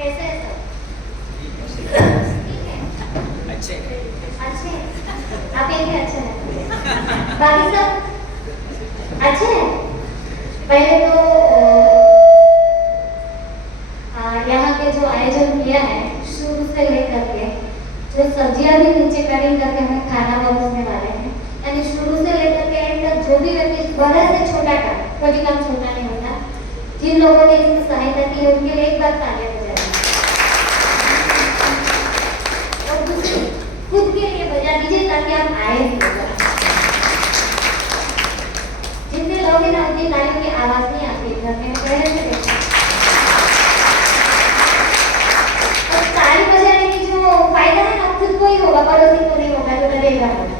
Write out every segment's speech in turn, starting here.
कैसे है सब? ठीक है। अच्छे अच्छे आप ये भी अच्छे हैं, बाकी सब अच्छे हैं। पहले तो यहाँ के जो आयोजन किया है शुरू से लेकर के जो सब्जियां भी नीचे कटिंग करके हमें खाना परोसने वाले हैं, यानी शुरू से लेकर के एंड तक जो भी व्यक्ति बड़ा से छोटा काम, कोई भी काम छोटा नहीं होता, जिन लोगों ने इसमें सहायता की है उनके लिए एक बार तालियां बजाएं और दूसरी खुद के लिए बजा दीजिए ताकि आप आए भी होगा। जितने लोग हैं ना उतनी तालियों की आवाज नहीं आती घर में, पहले से देखा। और ताली बजाने की जो फायदा है ना खुद को ही होगा, पड़ोसी को नहीं होगा, जो लगेगा होगा।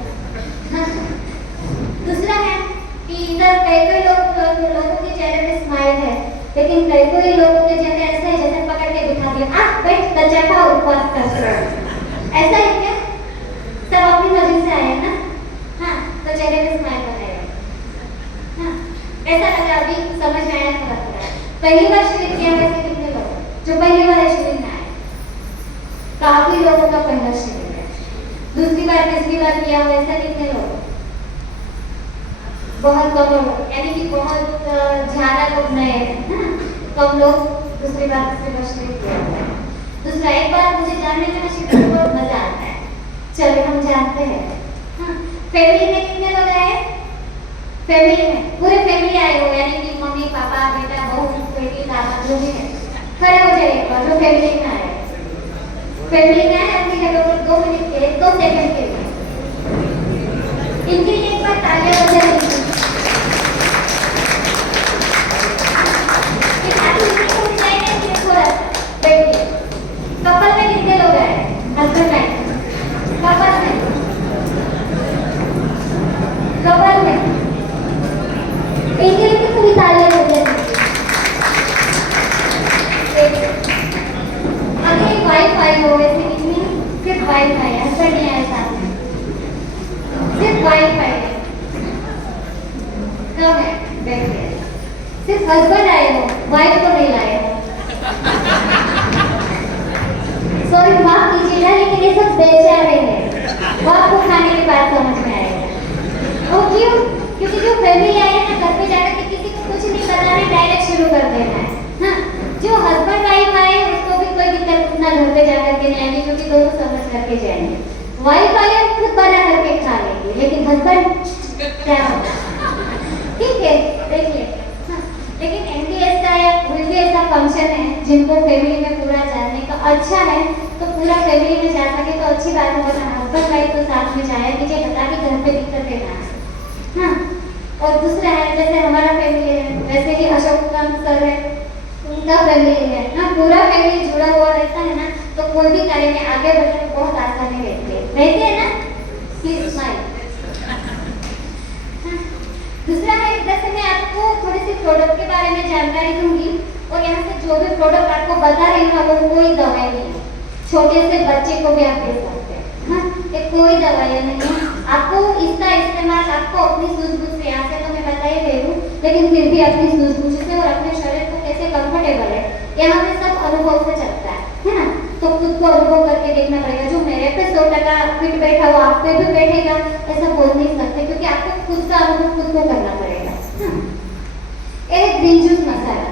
दूसरा है कि इधर कई लोगों के चेहरे पे स्माइल है, लेकिन कई लोगों के चेहरे ऐसे है जैसे पकड़ के दिखा दिया, आ बैठ कच्चा खा उपवास कर। ऐसा है क्या? सब अपनी मर्जी से आए हैं ना? हाँ, तो चेहरे पे स्माइल बनाएगा। हाँ, ऐसा लगा अभी समझ में आया थोड़ा थोड़ा। पहली बार शिविर किया वैसे कितने लोग जो पहली बार शिविर में आए? काफी लोगों का पहला शिविर है। दूसरी बार तीसरी बार किया वैसा कितने लोग? बहुत कम लोग, यानी कि बहुत ज्यादा लोग नए हैं, कम लोग दूसरी बार शिविर किया हुआ है। दूसरा, एक बार मुझे जानने में शिविर में बहुत मजा आता है, चलो हम जानते हैं। हाँ, फैमिली में कितने लोग आए? फैमिली में पूरे फैमिली आए हो, यानी कि मम्मी पापा बेटा बहू बेटी दादा जो भी है, खड़े हो जाइए जो फैमिली में आए। फैमिली में आए अपनी जगह पर 2 मिनट के 2 सेकंड के लिए इनके लिए एक बार तालियां बजा दीजिए। बैठिए। कपल में कितने लोग आए? Husband wife. कपल में इनके लिए पूरी तालियां बजा दीजिए। अगर एक वाइफ आई हो, वैसे कितनी? सिर्फ वाइफ आई है, हस्बैंड नहीं आए साथ में, सिर्फ वाइफ आई है। कब है? बैठिए। सिर्फ हस्बैंड आए हो, वाइफ को नहीं लाए हो। सॉरी माफ कीजिएगा, लेकिन ये सब बेचारे हैं, वो आपको खाने के बाद समझ में आएगा। और क्यों? क्योंकि जो फैमिली आई है ना, घर पे जाकर के किसी को कुछ नहीं बताना, डायरेक्ट शुरू कर देना है। हाँ, जो हस्बैंड वाइफ आए उसको भी कोई दिक्कत उतना घर पे जाकर के नहीं आएगी, क्योंकि दोनों समझ करके जाएंगे। वाइफ आए खुद बना करके खा लेंगे, लेकिन हस्बैंड क्या होगा? ठीक है, देखिए। हाँ, लेकिन एनडीएस का या कोई भी ऐसा फंक्शन है जिनको फैमिली में पूरा जानने का अच्छा है, तो पूरा फैमिली में जा सके तो अच्छी बात है, वरना हस्बैंड वाइफ तो साथ में जाया कीजिए, ताकि घर पे दिक्कतें ना आए। हाँ, और दूसरा है जैसे हमारा फैमिली है, वैसे ही अशोक सर है, उनका फैमिली है ना, पूरा फैमिली जुड़ा हुआ रहता है ना, तो कोई भी कार्य में आगे बढ़ने में बहुत आसानी रहती है ना? Please smile. दूसरा है, जैसे मैं आपको थोड़ी सी प्रोडक्ट के बारे में जानकारी दूंगी, और यहाँ से जो भी प्रोडक्ट आपको बता रही हूँ वो कोई दवाई नहीं है, छोटे से बच्चे को भी आप दे सकते हैं। हाँ, ये कोई दवाई नहीं है, आपको इसका इस्तेमाल आपको अपनी सूझबूझ से, यहाँ से तो मैं बता ही रही हूँ, लेकिन फिर भी अपनी सूझबूझ से और अपने शरीर को कैसे कंफर्टेबल है, यहाँ पे सब अनुभव से चलता है ना? तो खुद को अनुभव करके देखना पड़ेगा। जो मेरे पे 100% फिट बैठा हुआ आप पे भी बैठेगा ऐसा बोल नहीं सकते, क्योंकि आपको खुद का अनुभव खुद को करना पड़ेगा। एक ग्रीन जूस मसाला,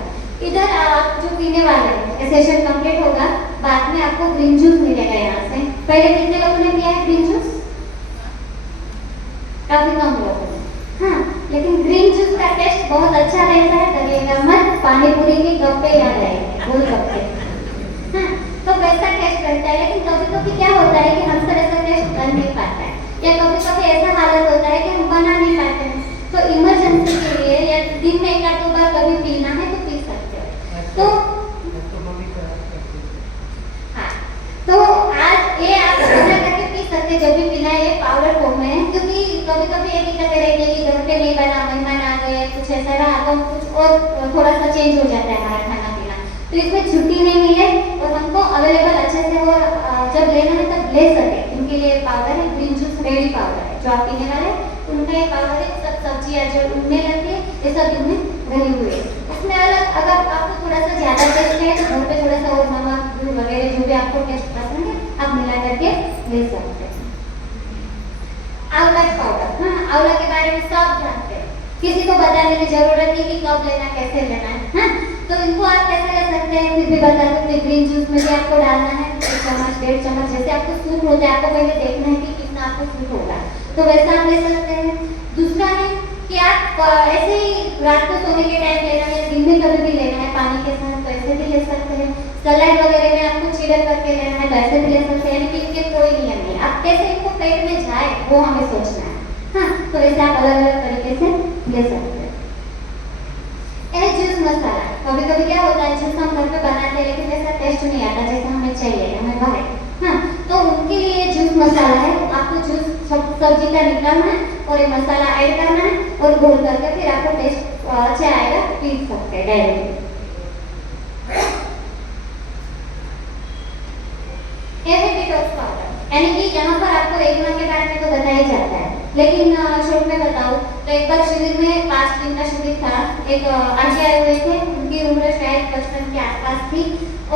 इधर आप जो पीने वाले हैं, सेशन कंप्लीट होगा, बाद में आपको ग्रीन जूस मिलेगा यहाँ से। पहले कितने लोगों ने पिया है ग्रीन जूस? काफी कम लोगों ने। हाँ, लेकिन ग्रीन जूस का टेस्ट बहुत अच्छा रहता है, करिएगा मत, पानी पूरी के गप्पे याद आएंगे, गोल गप्पे। हाँ, तो वैसा टेस्ट रहता है, लेकिन कभी कभी क्या होता है कि हमसे ऐसा टेस्ट बन नहीं पाता है, या कभी कभी ऐसा हालत होता है कि हम बना नहीं पाते हैं, तो इमरजेंसी के लिए या दिन में 1-2 बार कभी पीना है तो पी सकते हो। तो हाँ, तो आज ये आप बना करके पी सकते, जब भी पीना है, ये पाउडर फॉर्म में है, क्योंकि कभी कभी ये दिक्कत रहती है कि घर पे नहीं बना, मेहमान आ गए, कुछ ऐसा रहा, तो कुछ और थोड़ा सा चेंज हो जाता है हमारा खाना पीना, तो इसमें छुट्टी नहीं मिले और हमको अवेलेबल अच्छे से और जब लेना है तब ले सके, उनके लिए पाउडर है, ग्रीन जूस रेडी पाउडर है, जो आप पीने वाले उनका ये पाउडर है। सब सब्जियाँ जो उनमें लगती है ये सब इनमें भरी हुई है। उसमें अगर आपको थोड़ा सा ज़्यादा टेस्ट है तो घर पे थोड़ा सा और नमक वगैरह जो भी आपको टेस्ट पसंद है आप मिला करके ले सकते हैं। आंवला पाउडर, हाँ आंवला के बारे में सब जानते हैं, किसी को बताने की जरूरत नहीं कि कब लेना कैसे लेना है, हाँ? तो इनको आप कैसे ले सकते हैं फिर भी बता दो कि ग्रीन जूस में भी आपको डालना है 1 चम्मच 1.5 चम्मच, जैसे आपको सूट होता है आपको पहले देखना है कि कितना आपको सूट होगा, तो वैसा आप ले सकते हैं। दूसरा है कि आप ऐसे ही रात को सोने के टाइम लेना है, दिन में कभी भी लेना है पानी के साथ, तो ऐसे भी ले सकते हैं। सलाद वगैरह में आपको छिड़क करके लेना है तो ऐसे भी ले सकते हैं, लेकिन इनके कोई नियम नहीं, आप कैसे इनको पेट में जाए वो हमें सोचना है, हाँ? तो वैसे आप अलग अलग तरीके से ले सकते हैं। यह जूस मसाला, कभी कभी क्या होता है जूस हम घर पे बनाते हैं लेकिन ऐसा टेस्ट नहीं आता जैसा हमें चाहिए, हमें भाए, हाँ? तो उनके लिए जूस मसाला है, आपको जूस सब्जी का निकालना है और ये मसाला ऐड करना है और घोल करके फिर आपको टेस्ट अच्छा आएगा, पी सकते हैं डायरेक्टली। यह है डिटॉक्स पाउडर, यानी कि यहाँ पर आपको एग्मा के बारे में तो बताया जाता है, लेकिन शॉर्ट में बताऊँ तो एक बार शिविर में 5 दिन का शिविर था, एक आंटी आए हुए थे, उनकी उम्र शायद 55 के आसपास थी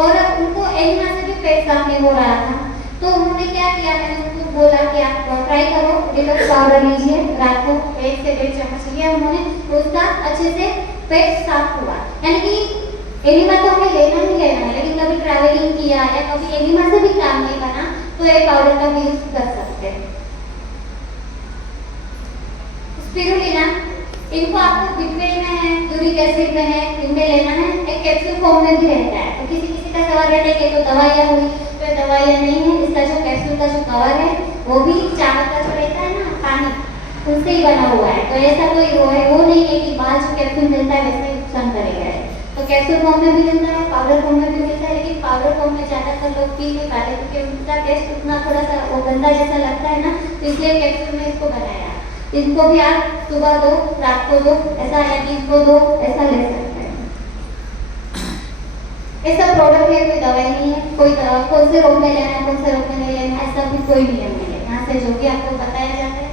और उनको एग्मा से भी पेट साफ नहीं हो रहा था, तो उन्होंने क्या किया, मैंने उनको बोला कि आप ट्राई करो डिटॉक्स पाउडर लीजिए, रात को 1 से 1.5 चम्मच लिया उन्होंने, उसका अच्छे से पेट साफ हुआ। यानी कि एनिमा तो हमें लेना ही लेना है, लेकिन कभी ट्रैवलिंग किया या कभी एनिमा से भी काम नहीं बना तो ये पाउडर का भी यूज कर सकते हैं। स्पिरुलिना, इनको आपको बिटवेल में है, यूरिक एसिड में है, इनमें लेना है, एक कैप्सूल फॉर्म में भी रहता है, तो किसी किसी का सवाल रहता है कि तो दवाइयाँ हुई, तो दवाइयाँ नहीं है, इसका जो कैप्सूल का जो कवर है वो भी चावल का जो रहता है ना पानी उनसे ही बना हुआ है, तो ऐसा कोई वो नहीं है कि बाहर जो कैप्सूल मिलता है वैसे ही नुकसान करेगा, तो कैप्सूल फॉर्म में भी मिलता है, पाउडर फॉर्म में भी मिलता है, लेकिन पाउडर फॉर्म में ज़्यादातर लोग पी नहीं पाते क्योंकि उनका टेस्ट उतना थोड़ा सा वो गंदा जैसा लगता है ना, तो इसलिए कैप्सूल में इसको बनाया। इनको भी आप सुबह दो, रात को दो, ऐसा या दिन को दो, ऐसा ले सकते हैं। ऐसा प्रोडक्ट है, कोई दवाई नहीं है, कोई कौन से रोग में लेना है कौन से रोग में नहीं लेना है ऐसा भी कोई नियम नहीं है, यहाँ से जो भी आपको बताया जाता है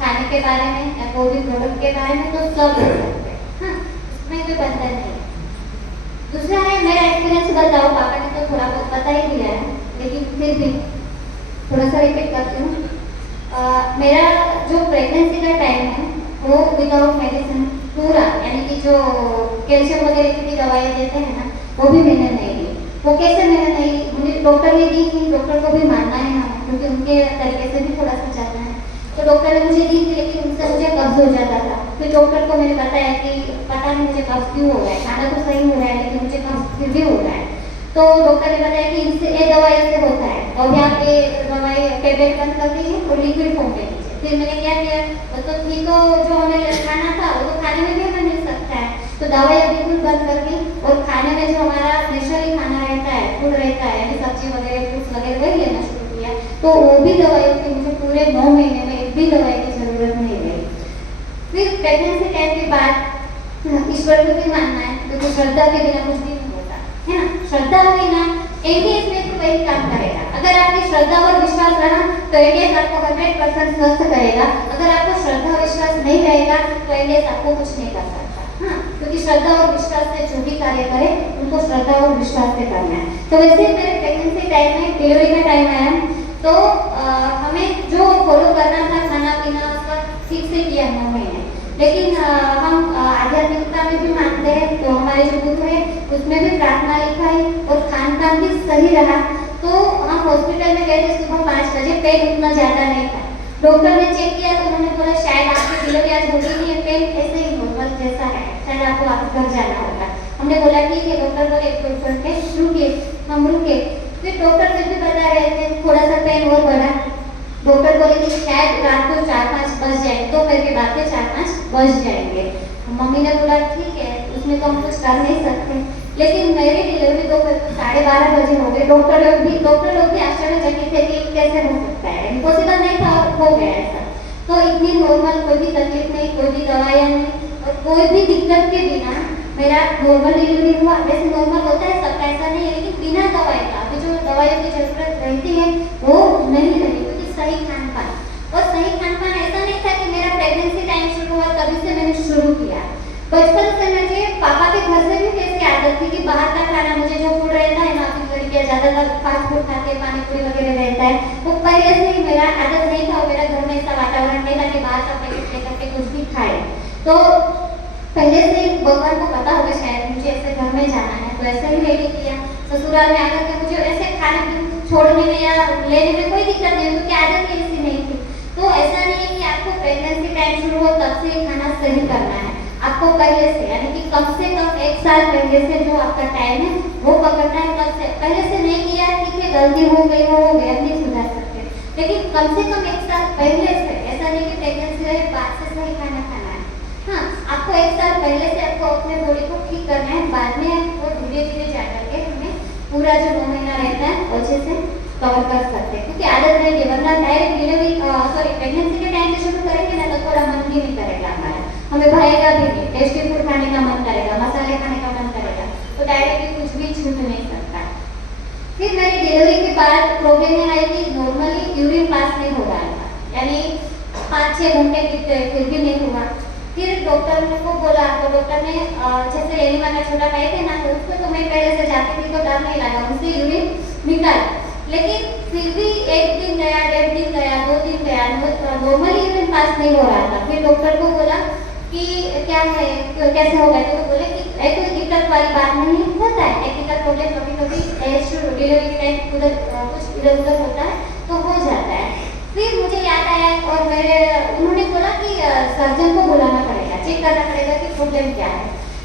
खाने के बारे में या कोई भी प्रोडक्ट के बारे में तो सब ले सकते हैं, हाँ? इसमें कोई बंधन नहीं है। दूसरा है मेरा एक्सपीरियंस बताओ, पापा ने तो थोड़ा बहुत बता ही दिया है लेकिन फिर भी थोड़ा सा रिपीट करती हूँ। मेरा जो प्रेगनेंसी का टाइम है वो विदाउट मेडिसिन पूरा, यानी कि जो कैल्शियम वगैरह की भी दवाइयाँ देते हैं ना वो भी मैंने नहीं ली। वो कैसे मैंने नहीं ली, मुझे डॉक्टर ने दी थी, डॉक्टर को भी मानना है हमें क्योंकि उनके तरीके से भी थोड़ा सा चलना है, तो डॉक्टर ने मुझे दी थी लेकिन उनसे मुझे कब्ज हो जाता था, फिर डॉक्टर को मैंने बताया कि पता नहीं मुझे कब्ज क्यों हो रहा है, खाना तो सही हो रहा है लेकिन मुझे कब्ज फिर भी हो रहा है, तो डॉक्टर ने बताया कि इससे ये दवाई से होता है और यहाँ पे दवाई टेबलेट बंद कर दीजिए और लिक्विड फॉर्म में दीजिए। फिर मैंने क्या किया, वो तो थी तो जो हमें खाना था वो तो खाने में भी हमें मिल सकता है, तो दवाई बिल्कुल बंद कर दी और खाने में जो हमारा नेचुरली खाना रहता है, फूड रहता है, यानी सब्जी वगैरह फ्रूट्स वगैरह वही लेना शुरू किया, तो वो भी दवाई थी, मुझे पूरे 9 महीने में एक भी दवाई की जरूरत नहीं रही। फिर प्रेगनेंसी टाइम के बाद ईश्वर को भी मानना है क्योंकि श्रद्धा के बिना कुछ भी नहीं होता है ना, श्रद्धा हुई ना एडीएस में तो वही काम करेगा, अगर आपकी श्रद्धा और विश्वास रहा तो एडीएस आपको 100% स्वस्थ करेगा, अगर आपको श्रद्धा विश्वास नहीं रहेगा तो एडीएस आपको कुछ नहीं कर सकता, हाँ? क्योंकि श्रद्धा और विश्वास से जो भी कार्य करे उनको श्रद्धा और विश्वास से करना है। तो वैसे मेरे प्रेगनेंसी टाइम में डिलीवरी का टाइम आया तो हमें जो फॉलो करना था खाना पीना उसका ठीक से किया 9 महीने, लेकिन हम आध्यात्मिकता में भी मानते हैं तो हमारे जो बुक है उसमें भी प्रार्थना लिखा है और खान पान भी सही रहा, तो हम हॉस्पिटल में गए थे सुबह 5 बजे, पेन उतना ज़्यादा नहीं था, डॉक्टर ने चेक किया तो उन्होंने बोला शायद आपकी डिलीवरी आज होगी नहीं है, पेन ऐसे ही नॉर्मल जैसा है, शायद आपको वापस घर जाना होगा। हमने बोला ठीक है, डॉक्टर बोले एक डॉक्टर के रुके, हम रुके, फिर डॉक्टर फिर भी बता रहे थे थोड़ा सा पेन और बढ़ा, डॉक्टर बोले कि शायद रात को 4-5 बज जाएंगे, दोपहर के बाद के 4-5 बज जाएंगे। मम्मी ने बोला ठीक है, उसमें तो हम कुछ कर नहीं सकते, लेकिन मेरी डिलीवरी दोपहर को 12:30 बजे हो गई। डॉक्टर लोग भी आश्चर्यचकित थे कि कैसे हो सकता है, इम्पॉसिबल नहीं था और हो गया ऐसा। तो इतनी नॉर्मल, कोई भी तकलीफ नहीं, कोई भी दवाइयाँ नहीं और कोई भी दिक्कत के बिना मेरा नॉर्मल डिलीवरी हुआ। वैसे नॉर्मल होता है सबका, ऐसा नहीं है, लेकिन बिना दवाई का अभी जो दवाइयों की जरूरत रहती है वो नहीं रही, क्योंकि सही खान पान, और सही खान पान ऐसा नहीं था कि मेरा प्रेगनेंसी टाइम शुरू हुआ तभी से मैंने शुरू किया। बचपन से मुझे पापा के घर से भी ऐसी आदत थी कि बाहर का खाना, मुझे जो फूड रहता है ना, अभी लड़कियाँ ज़्यादातर फास्ट फूड खाते हैं, पानी पूरी वगैरह रहता है। वो पहले से ही मेरा आदत नहीं था, मेरा घर में ऐसा वातावरण नहीं था कि बाहर का पैकेट लेकर के कुछ भी खाए। तो पहले से भगवान को पता होगा शायद मुझे ऐसे घर में जाना है, तो ऐसे ही रेडी किया। ससुराल में आकर के मुझे ऐसे खाने छोड़ने में या लेने में कोई दिक्कत नहीं, क्योंकि आदत ही ऐसी नहीं थी। तो ऐसा नहीं है कि आपको प्रेगनेंसी टाइम शुरू हो तब से खाना सही करना है, आपको पहले से यानी कि कम से कम 1 साल पहले से जो आपका टाइम है वो पकड़ना है। तब से पहले से नहीं किया, ठीक है गलती हो गई, हो गया, नहीं सुधार सकते, लेकिन कम से कम 1 साल पहले से, ऐसा नहीं कि प्रेगनेंसी रहे बाद से सही खाना खाना है। हाँ, आपको 1 साल पहले से आपको अपने बॉडी को ठीक करना है, बाद में आपको धीरे धीरे जा करके हमें पूरा जो 9 महीना रहता है अच्छे से कवर कर सकते हैं, क्योंकि आदत रहेगी। वरना डायरेक्ट डिलीवरी प्रेगनेंसी के टाइम से शुरू करेंगे ना तो थोड़ा मन भी नहीं करेगा हमारा, हमें भाएगा भी नहीं, टेस्टी फूड खाने का मन करेगा, मसाले खाने का मन करेगा, तो डायरेक्टली कुछ भी छूट नहीं सकता। फिर मेरी डिलीवरी के बाद प्रॉब्लम ये आई कि नॉर्मली यूरिन पास नहीं हो रहा था, यानी 5-6 घंटे बीते फिर भी नहीं हुआ। फिर डॉक्टर को बोला, तो डॉक्टर ने जैसे एनिमा का छोटा पाइप है ना, तो उसको तो मैं पहले से जाती थी तो डर नहीं लगा, उनसे यूरिन निकाल, लेकिन फिर भी 1 दिन गया, 1.5 दिन गया, 2 दिन गया, नॉर्मली यूरिन पास नहीं हो रहा था। फिर डॉक्टर को बोला कि क्या है, कैसे होगा, तो बोले कि कोई दिक्कत वाली बात नहीं होता है, टेक्निकल प्रॉब्लम कभी कभी डिलीवरी के टाइम कुछ इधर उधर होता है तो हो जाता है। फिर मुझे याद आया और उन्होंने बोला कि सर्जन को बुलाना पड़ेगा, चेक करना पड़ेगा कि प्रॉब्लम क्या है।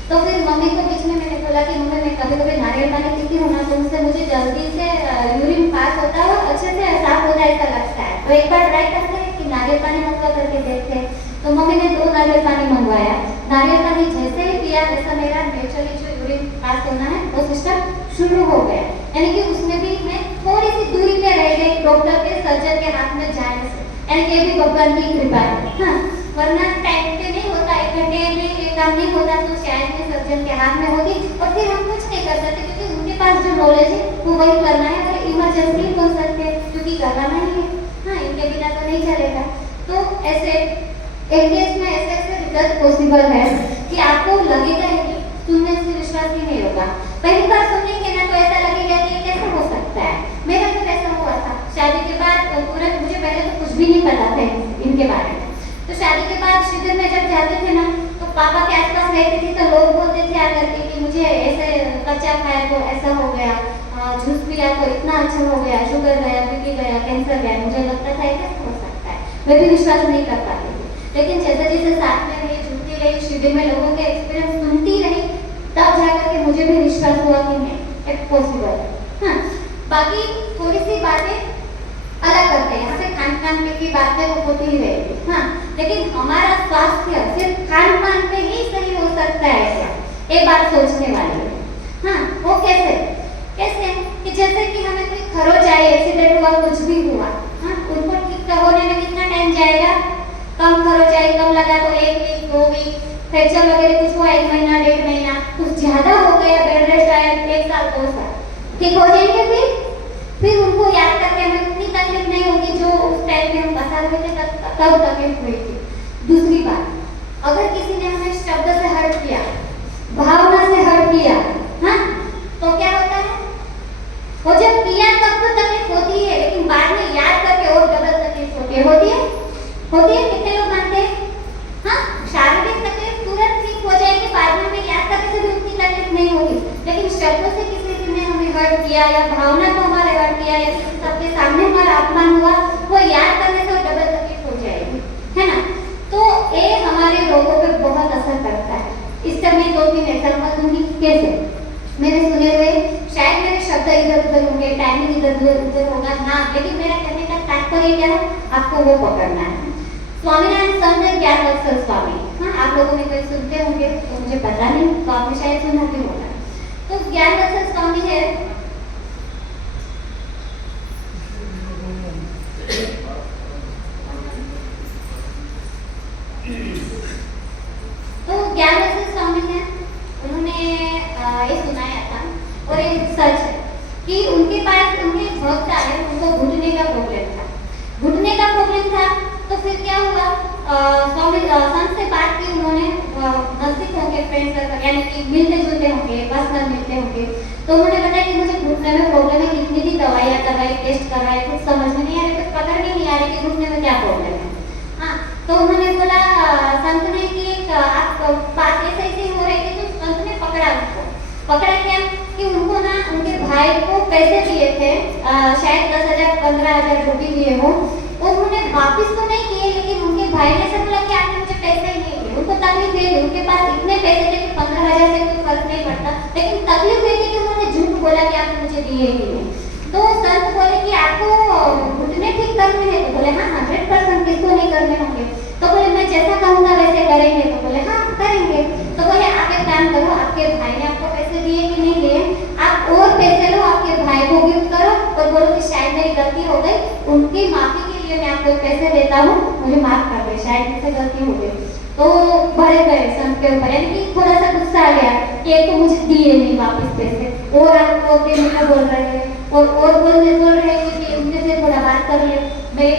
तो फिर मम्मी को बीच में मैंने बोला कि मम्मी मैं कभी कभी नारियल पानी पीती हूँ ना, तो उससे मुझे जल्दी से यूरिन पास होता है और अच्छे से साफ हो जाए ऐसा लगता है, तो एक बार ट्राई करते हैं कि नारियल पानी मंगवा करके देखते हैं। तो मम्मी ने 2 नारियल पानी मंगवाया, नारियल पानी जैसे ही पिया वैसा मेरा नेचुरली जो यूरिन पास होना है वो सिस्टम शुरू हो गया, यानी कि उसमें भी मैं थोड़ी सी दूरी पे रह गई डॉक्टर के सर्जन के हाथ में जाने से, यानी कि भी भगवान की कृपा है। हाँ, वरना टाइम पे नहीं होता, 1 घंटे में ये काम नहीं होता तो शायद में सर्जन के हाथ में होती और फिर हम कुछ नहीं कर सकते, क्योंकि उनके पास जो नॉलेज है वो वही करना है, और इमरजेंसी बोल सकते हैं क्योंकि करवाना ही है। हाँ, इनके बिना तो नहीं चलेगा। तो ऐसे एक केस में ऐसे रिजल्ट पॉसिबल है कि आपको लगेगा ही नहीं, सुनने से विश्वास ही नहीं होगा। पहली बार सुनेंगे ना तो ऐसा लगेगा कि ये कैसे हो सकता है। मेरा तो ऐसा हुआ था, शादी के बाद तुरंत, मुझे पहले तो कुछ भी नहीं पता था इनके बारे में, तो शादी के बाद शिविर में जब जाते थे ना तो पापा के आसपास रहती थी तो लोग बोलते थे आकर के कि मुझे ऐसे कच्चा खाया तो ऐसा हो गया, जूस पिया तो इतना अच्छा हो गया, शुगर गया, बीपी गया, कैंसर गया। मुझे लगता था कैसे हो सकता है, मैं भी विश्वास नहीं कर पाती थी। लेकिन जैसे जैसे साथ में रही, जुड़ती रही, शिविर में लोगों के एक्सपीरियंस सुनती रही, तब जाकर के मुझे भी विश्वास हुआ कि नहीं, इट पॉसिबल है। हाँ, बाकी थोड़ी सी बातें अलग करते हैं, यहाँ पे खान पान की बातें वो होती ही रहेगी। हाँ, लेकिन हमारा स्वास्थ्य सिर्फ खान पान पे ही सही हो सकता है क्या, एक बात सोचने वाली है। हाँ, वो कैसे कैसे कि जैसे कि हमें कोई खरोच आई, एक्सीडेंट हुआ, कुछ भी हुआ, हाँ, उनको ठीक होने में कितना टाइम जाएगा? कम खरोच आई, कम लगा तो 1 वीक, 2 वीक, फ्रैक्चर वगैरह कुछ हुआ 1 महीना, 1.5 महीना, कुछ ज्यादा हो गया, बेड रेस्ट आया 1 साल, 2 साल, ठीक हो जाएंगे। फिर उनको याद करके हमें उतनी तकलीफ नहीं होगी जो उस टाइम में हम बता रहे थे तब तकलीफ हुई थी। दूसरी बात, अगर किसी ने हमें शब्द से हर्ट किया, भावना से हर्ट किया, हाँ, तो क्या होता है? वो जब किया तब तो तकलीफ होती है, लेकिन बाद में याद करके और डबल तकलीफ होती है। होती है, कितने लोग मानते हैं? हाँ, शारीरिक तकलीफ तुरंत ठीक हो जाएगी, बाद में हमें याद करने से भी उतनी तकलीफ नहीं होगी, लेकिन शब्दों से किसी ने हमें हर्ट किया या भावना को हमारे हर्ट किया या सबके सामने हमारा अपमान हुआ, वो याद करने से डबल तकलीफ हो जाएगी, है ना? तो ये हमारे लोगों पे बहुत असर करता है। इसका मैं 2-3 एग्जाम्पल दूंगी कैसे मैंने सुने हुए, शायद मेरे शब्द इधर उधर होंगे, टाइमिंग इधर उधर होगा, हाँ, लेकिन मेरा कहने का तात्पर्य क्या है, आपको वो पकड़ना है। स्वामीनारायण संत ज्ञानवत्सल स्वामी, हाँ, आप लोगों ने कोई सुनते होंगे तो मुझे पता नहीं, तो आपने शायद सुना भी होगा। तो ज्ञानवत्सल स्वामी है, तो ज्ञानवत्सल स्वामी है, उन्होंने ये सुनाया था और ये सच है कि उनके पास उनके भक्त आए, उनको घुटने का प्रॉब्लम था, तो फिर क्या हुआ, स्वामी संत से बात की उन्होंने, नजदीक होंगे फ्रेंड सर्कल, यानी कि मिलते जुलते होंगे, पर्सनल मिलते होंगे। तो उन्होंने बताया कि मुझे घुटने में प्रॉब्लम है, कितनी भी दवाइयाँ करवाई, टेस्ट करवाए, कुछ समझ में नहीं आ रही, कुछ पकड़ में नहीं आ रही कि घुटने में क्या प्रॉब्लम है। हाँ, तो उन्होंने बोला संत ने कि आप बात ऐसे ऐसे हो रही थी, तो संत ने पकड़ा उनको। पकड़ा क्या कि उनको ना उनके भाई को पैसे दिए थे, शायद 10,000 15,000 रुपये दिए हो, उन्होंने वापस तो नहीं किए, लेकिन उनके भाई ने ऐसा बोला कि आपने मुझे पैसे ही नहीं दिए। उनको तकलीफ हुई, उनके पास इतने पैसे थे कि 15,000 से कोई फर्क नहीं पड़ता, लेकिन तकलीफ हुई थी कि उन्होंने झूठ बोला कि आपने मुझे दिए ही नहीं। तो संत बोले कि आपको घुटने ठीक करने हैं? तो बोले हाँ 100%, किसको नहीं करने होंगे। तो बोले मैं जैसा कहूँगा वैसे करेंगे? तो बोले हाँ करेंगे। तो बोले आप एक काम करो, आपके भाई ने आपको पैसे दिए कि नहीं दिए, आप और पैसे लो, आपके भाई को गिफ्ट करो और बोलो कि शायद मेरी गलती हो गई, उनकी माफी के लिए मैं आपको पैसे देता हूँ, मुझे माफ कर दे, शायद मुझसे गलती हो गई। तो भरे गए संत के ऊपर, यानी कि थोड़ा सा गुस्सा आ गया कि एक तो मुझे दिए नहीं वापस पैसे, और आपको देने को बोल रहे हैं, और बोल रहे हैं कि उनके से थोड़ा बात कर ले, मैं ये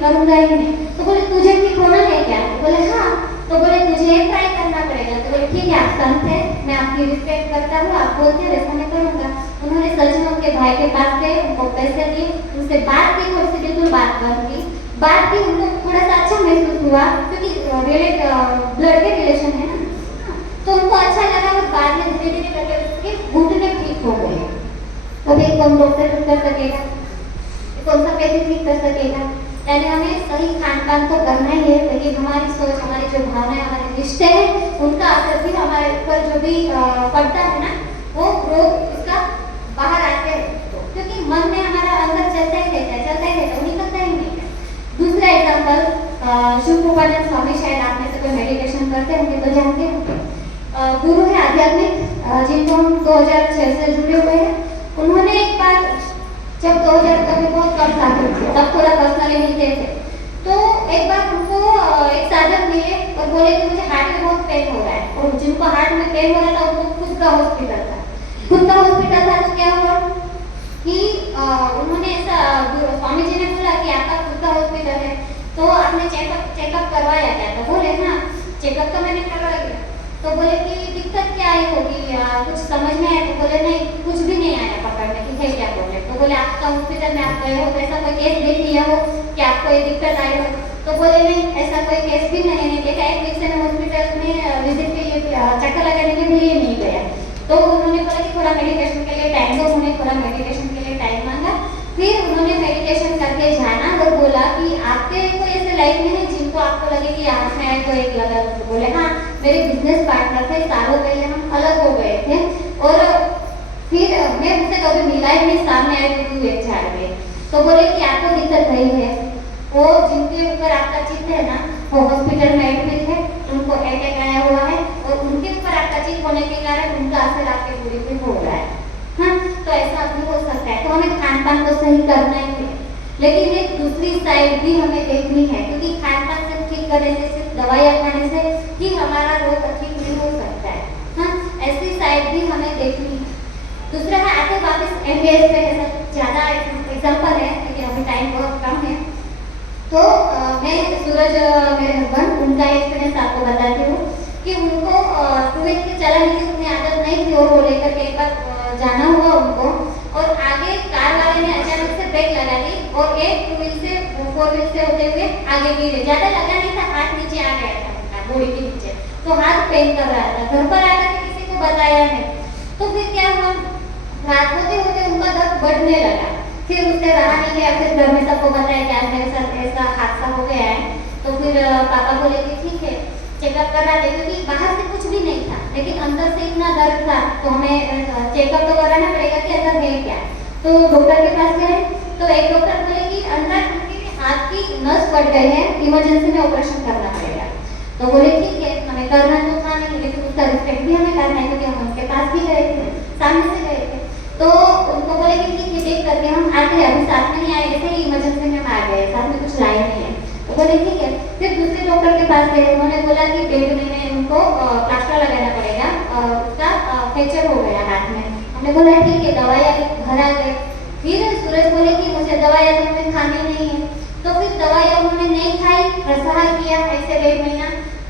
करूँगा ही नहीं। तो बोले तुझे ठीक होना है क्या? तो बोले हाँ। तो बोले तुझे ट्राई करना पड़ेगा। तो बोले ठीक है, आप संत है, मैं आपकी रिस्पेक्ट करता हूँ, आप बोलते हैं वैसा मैं करूँगा। उन्होंने सच में उनके भाई के पास गए, उनको पैसे दिए, उनसे बात की, थोड़ी सी बिल्कुल बात की, उनको थोड़ा सा अच्छा महसूस हुआ, क्योंकि ब्लड के रिलेशन है ना, तो उनको अच्छा लगा, और बाद में धीरे धीरे करके उसके घुटने ठीक हो गए। तो फिर कौन डॉक्टर ठीक कर सकेगा, कौन सा पैसे ठीक कर सकेगा? यानी हमें सही खान पान तो करना ही है, लेकिन हमारी सोच, हमारी जो भावनाएं, हमारे रिश्ते हैं, उनका असर भी हमारे ऊपर जो भी पड़ता है ना, वो रोग उसका बाहर आते हैं, क्योंकि मन में हमारा अंदर चलता ही रहता है, वो निकलता ही नहीं है। दूसरा एग्जाम्पल, शिव कृपानंद स्वामी, शायद आप में से कोई मेडिटेशन करते होंगे तो जानते होंगे, गुरु है आध्यात्मिक, जिनको हम 2006 से जुड़े हुए हैं। उन्होंने एक बार, जब 2000 तक बहुत कम साधक थे, तब थोड़ा पर्सनली मिलते थे, तो एक बार उनको एक साधक मिले और बोले कि मुझे हार्ट में बहुत पेन हो रहा है, और जिनको हार्ट में पेन हो रहा था उनको खुद का हॉस्पिटल था। तो क्या हुआ कि उन्होंने ऐसा, स्वामी जी ने बोला कि आपका खुद का हॉस्पिटल है, तो आपने चेकअप करवाया क्या? तो बोले हाँ, चेकअप तो मैंने करवा लिया। तो बोले कि दिक्कत क्या आई होगी, कुछ समझ में आया? तो बोले नहीं, कुछ भी नहीं आया पकड़ में कि है क्या प्रॉब्लम। तो बोले आपका हॉस्पिटल में आप गए हो, ऐसा कोई केस देख लिया हो कि आपको ये दिक्कत आई हो? तो बोले नहीं, ऐसा कोई केस भी नहीं देखा, एक वीक से मैं हॉस्पिटल में विजिट के लिए चक्कर लगाने के लिए नहीं गया। तो उन्होंने बोला कि थोड़ा मेडिटेशन के लिए टाइम दो, उन्होंने थोड़ा मेडिटेशन के लिए टाइम मांगा, फिर उन्होंने मेडिटेशन करके जाना और बोला कि आपके कोई ऐसे लाइफ में है जिनको आपको लगे कि आँख में आए तो एक लगा? तो बोले हाँ, मेरे बिजनेस पार्टनर थे, सालों पहले हम अलग हो गए थे, और फिर मैं उनसे कभी मिला ही नहीं, सामने आए तो एक झाड़ में। तो बोले कि आपको दिक्कत नहीं है, वो जिनके ऊपर आपका चित्त है ना, वो हॉस्पिटल में एडमिट है, उनको अटैक आया हुआ है, और उनके ऊपर आपका चित्त होने के कारण उनका असर आपके पूरे पे हो रहा है। हाँ, तो ऐसा भी हो सकता है। तो हमें खान पान तो सही करना ही है, लेकिन एक दूसरी साइड भी हमें देखनी है, क्योंकि खान पान से ठीक करने से, सिर्फ दवाइयाँ खाने से ही हमारा रोग ठीक नहीं हो सकता है। हाँ, ऐसी साइड भी हमें देखनी है। दूसरा है, आते वापस MBS पे, ऐसा ज़्यादा एग्जाम्पल है क्योंकि अभी टाइम बहुत कम है। तो मैं सूरज, मेरे हस्बैंड, उनका एक्सपीरियंस आपको बताती हूँ कि उनको 2 वीक के चलाने की उतनी आदत नहीं थी, और वो लेकर के एक बार जाना हुआ उनको, और आगे कार वाले ने अचानक से ब्रेक लगा दी, और एक 4 व्हील से होते हुए आगे गिरे। ज़्यादा लगा नहीं था, हाथ नीचे आ गया था उनका, बॉडी के नीचे, तो हाथ पेन कर रहा था। घर पर आकर के किसी को बताया नहीं। तो फिर क्या हुआ, रात होते होते उनका दर्द बढ़ने लगा, फिर उससे रहा नहीं गया, फिर घर में सबको बताया कि आज मेरे साथ ऐसा हादसा हो गया है। तो फिर पापा बोले कि ठीक है, चेकअप करा दे, क्योंकि बाहर से कुछ भी नहीं था, लेकिन अंदर से इतना दर्द था, तो हमें चेकअप तो कराना पड़ेगा कि अंदर है क्या। तो डॉक्टर के पास गए, तो एक डॉक्टर बोले कि अंदर उनके हाथ की नस फट गई है, इमरजेंसी में ऑपरेशन करना पड़ेगा। तो बोले ठीक है, हमें करना तो था नहीं, लेकिन उसका रिस्पेक्ट भी हमें करना है, क्योंकि हम उनके पास भी गए थे, सामने से गए थे। तो उनको बोले कि ठीक है, देख करके हम आते हैं, अभी साथ में नहीं आए, ऐसे ही इमरजेंसी में हम आ गए, साथ में कुछ लाए नहीं है। तो बोले ठीक है। फिर दूसरे डॉक्टर के पास गए, उन्होंने बोला कि 1.5 महीने उनको प्लास्टर लगाना पड़ेगा, उसका फ्रैक्चर हो गया हाथ में। हमने बोला ठीक है, दवाइयाँ घर आ गए। फिर सूरज बोले कि मुझे दवाइयाँ तो हमें खानी नहीं है। तो व्यवस्थित दवाइयाँ उन्होंने नहीं खाई, प्रसहार किया ऐसे 1.5 महीना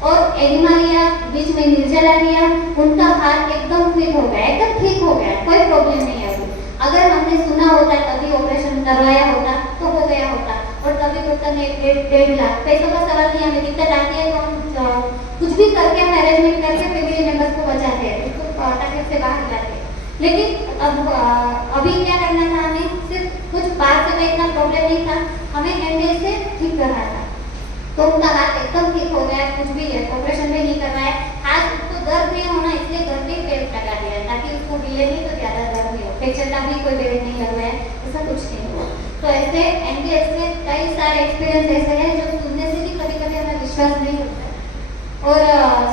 और एडिमा लिया, बीच में निर्जला लिया, उनका हाथ एकदम फिट हो गया, एकदम ठीक हो गया, कोई प्रॉब्लम नहीं है अभी। अगर हमने सुना होता तभी ऑपरेशन करवाया होता तो हो गया होता, और तभी डॉक्टर ने 1.5 लाख, पैसों का सवाल नहीं, हमें दिक्कत आती है तो हम कुछ भी करके हम अरेंजमेंट करके फैमिली मेंबर्स को बचाते हैं, उसको तकलीफ से बाहर लाते हैं। लेकिन अब अभी क्या करना था, हमें सिर्फ कुछ बात से इतना प्रॉब्लम नहीं था, हमें एमडीएस से ठीक करना था। तो उनका हाथ एकदम ठीक हो गया, कुछ भी है ऑपरेशन भी नहीं करवाया, हाथ उसको दर्द नहीं होना इसलिए घर पे बेल्ट लगा दिया ताकि उसको हिले नहीं तो ज़्यादा दर्द नहीं हो, फ्रैक्चर का भी कोई बेल्ट नहीं लगवाया, ऐसा कुछ नहीं हुआ। तो ऐसे एमडीएस में कई सारे एक्सपीरियंस ऐसे हैं जो सुनने से भी कभी कभी हमें विश्वास नहीं होता और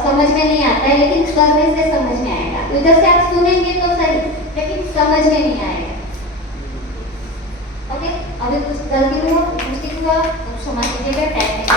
समझ में नहीं आता है, लेकिन करने से समझ में आएगा। इधर से आप सुनेंगे तो सही, लेकिन समझ में नहीं आएगा। ओके, अभी कुछ गलती हुआ, मिस्टेक हुआ तो क्षमा कीजिएगा, टाइम नहीं।